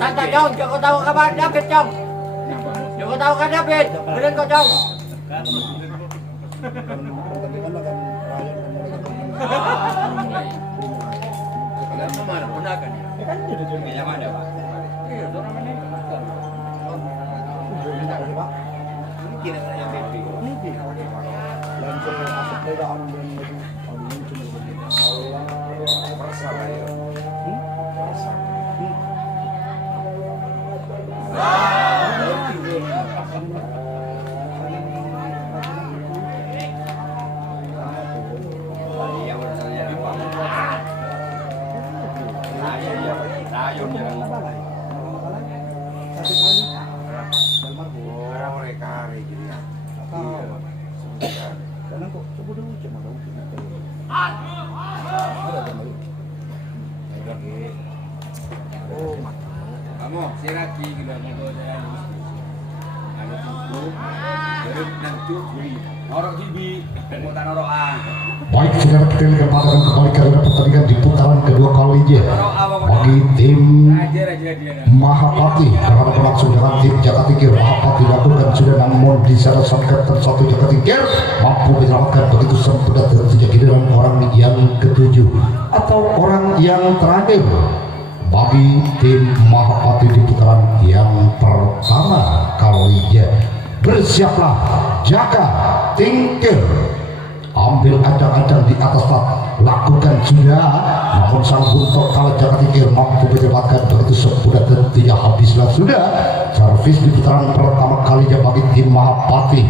Tante Jong, jangan tahu kabar David Jong. Jangan tahu kan David, bener kok Jong. Kamu siraki gila mau jalan. Ada tutup, dari nanti beli. Orang hibi, mau tanah roa. Baik, saudara kita lihat kembali karena pertandingan di putaran kedua kalinya bagi tim Mahapati karena berlangsung dengan tim Jakarta Tingkir. Mahapati dilakukan sudah, namun di sana sang kapten satu Jakarta Tingkir mampu menyelamatkan begitu sempurna tentunya giliran orang yang ketujuh atau orang yang terakhir bagi tim Mahapati di putaran yang pertama kalinya. Bersiaplah Jaka Tingkir, ambil ancang-ancang di atas start, lakukan sudah, namun sang buntok kalau Jaka Tingkir mampu menyelamatkan begitu sempurna dan tidak habislah sudah servis di putaran pertama kalinya bagi tim Mahapati.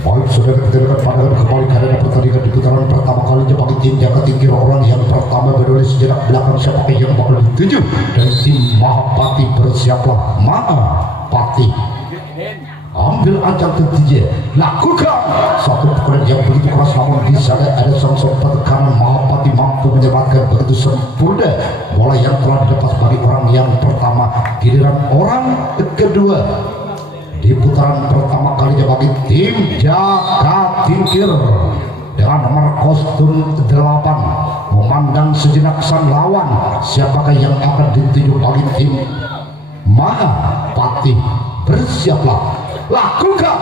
Baik, sudah kita lihat pandangan kembali karena pertandingan di putaran pertama kalinya bagi tim Jaka Tingkir. Orang yang pertama beroleh sejenak belakang siapa yang bakal dituju dari tim Mahapati. Bersiaplah Mahapati, ambil ancang ketiga, lakukan satu pukulan yang begitu keras, namun di sana ada sang sobat kanan Mahapati mampu menyelamatkan begitu sempurna bola yang telah dilepas bagi orang yang pertama. Giliran orang kedua di putaran pertama kalinya bagi tim Jaka Tingkir dengan nomor kostum 8 memandang sejenak sang lawan siapakah yang akan dituju bagi tim Mahapati. Bersiaplah, lakukan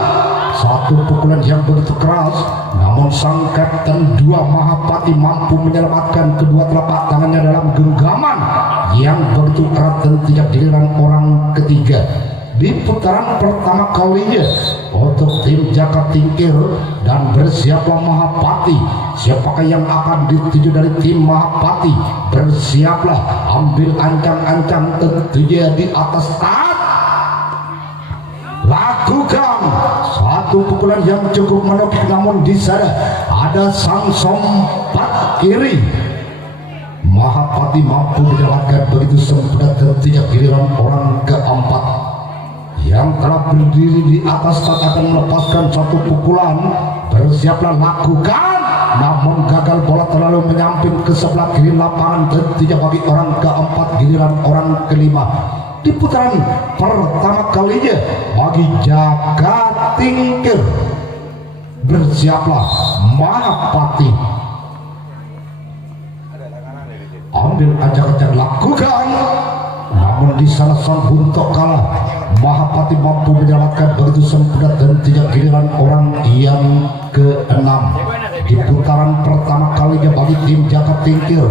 satu pukulan yang begitu keras, namun sang kapten 2 Mahapati mampu menyelamatkan kedua telapak tangannya dalam genggaman yang begitu erat dan tidak giliran orang ketiga di putaran pertama kalinya untuk tim Jaka Tingkir. Dan bersiaplah Mahapati, siapakah yang akan dituju dari tim Mahapati. Bersiaplah, ambil ancang-ancang tentunya di atas start, lakukan satu pukulan yang cukup menokik, namun di sana ada sang sompat kiri. Mahapati mampu menyelamatkan begitu sempurna dan tidak giliran orang keempat yang telah berdiri di atas start akan melepaskan satu pukulan. Bersiaplah, lakukan, namun gagal, bola terlalu menyamping ke sebelah kiri lapangan dan tidak bagi orang keempat giliran orang kelima di putaran pertama kalinya bagi Jaka Tingkir. Bersiaplah Mahapati, ambil ancang-ancang, lakukan, namun di sana sang buntok kalah. Mahapati mampu menyelamatkan begitu sempurna dan tidak giliran orang yang ke-6 di putaran pertama kalinya bagi tim Jaka Tingkir.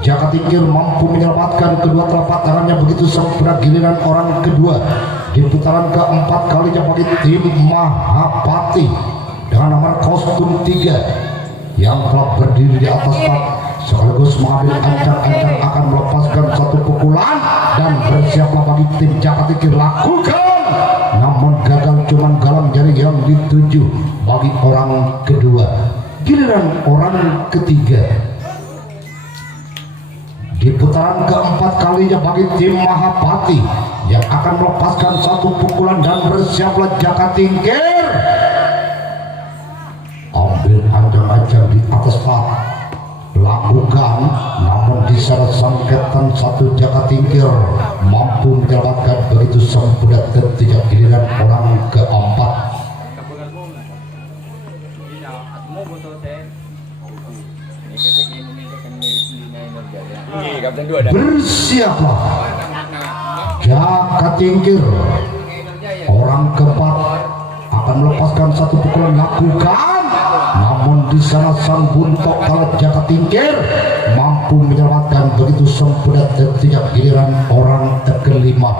Jaka Tingkir mampu menyelamatkan kedua telapak tangannya begitu sempurna. Giliran orang kedua di putaran keempat kalinya bagi tim Mahapati dengan nomor kostum 3 yang telah berdiri di atas start sekaligus mengambil ancang-ancang akan melepaskan satu pukulan dan bersiaplah bagi tim Jaka Tingkir lakukan, namun gagal, cuman galang jari yang dituju bagi orang kedua. Giliran orang ketiga di putaran keempat kalinya bagi tim Mahapati yang akan melepaskan satu pukulan dan bersiaplah Jaka Tingkir ambil ancang-ancang di atas start lakukan, namun di sana sangketan satu Jaka Tingkir mampu menyelamatkan begitu sempurna. Tidak giliran orang keempat bersiaplah Jaka Tingkir orang keempat akan melepaskan satu pukulan lakukan, namun di sana sang buntok kala Jaka Tingkir mampu menyelamatkan begitu sempurna. Tidak giliran orang kelima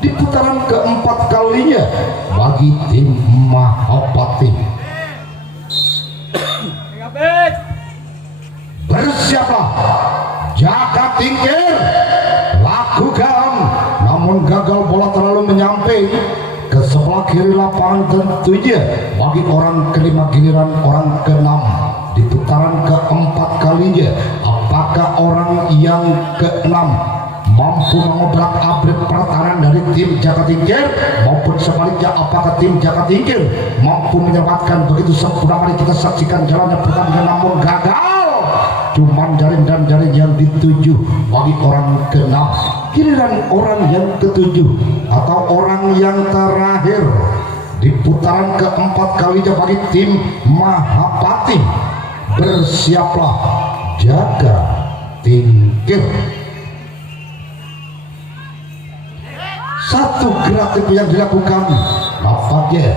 di putaran keempat kalinya bagi tim Mahapati. Bersiaplah Jaka Tingkir lakukan, namun gagal, bola terlalu menyamping ke sebelah kiri lapangan. Tentunya bagi orang kelima giliran orang keenam di putaran keempat kalinya, apakah orang yang keenam mampu mengobrak-abrik pertahanan dari tim Jaka Tingkir maupun sebaliknya apakah tim Jaka Tingkir mampu menyelamatkan begitu sempurna? Mari kita saksikan jalannya pertandingan, namun gagal, cuman jaring dan jaring yang dituju bagi orang keenam. Giliran orang yang ketujuh atau orang yang terakhir di putaran keempat kalinya bagi tim Mahapati. Bersiaplah Jaka Tingkir. Satu gerak tipu yang dilakukan, nampaknya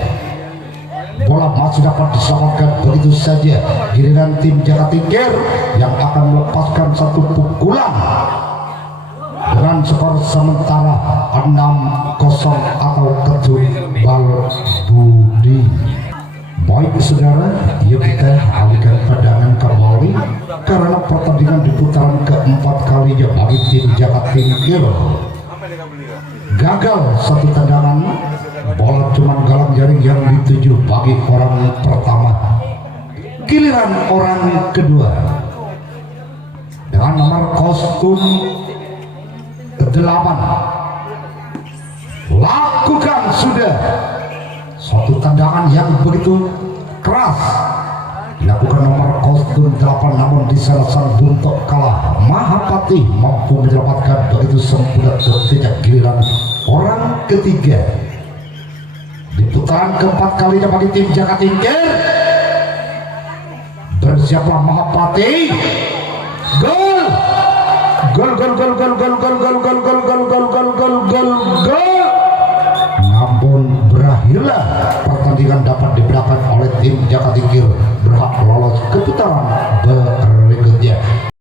bola masih dapat diselamatkan begitu saja. Giliran tim Jaka Tingkir yang akan melepaskan satu pukulan dengan skor sementara 6-0 atau Kejubal Budi. Baik saudara, yuk kita alihkan pandangan kembali karena pertandingan di putaran keempat kalinya bagi tim Jaka Tingkir gagal satu tendangan, bola cuma galang jaring yang dituju bagi orang pertama. Giliran orang kedua dengan nomor kostum 8 lakukan sudah satu tendangan yang begitu keras dilakukan nomor kostum 8, namun di sana sang buntok kalah. Mahapati mampu menyelamatkan begitu sempurna. Tidak giliran orang ketiga di putaran keempat kalinya bagi tim Jaka Tingkir. Bersiaplah Mahapati. Gol, gol, gol, gol, gol, gol, gol, gol, gol, gol, gol, gol, gol, gol, gol, gol. Namun berakhirlah pertandingan dapat diberangkat oleh tim Jaka Tingkir berhak lolos ke putaran berikutnya.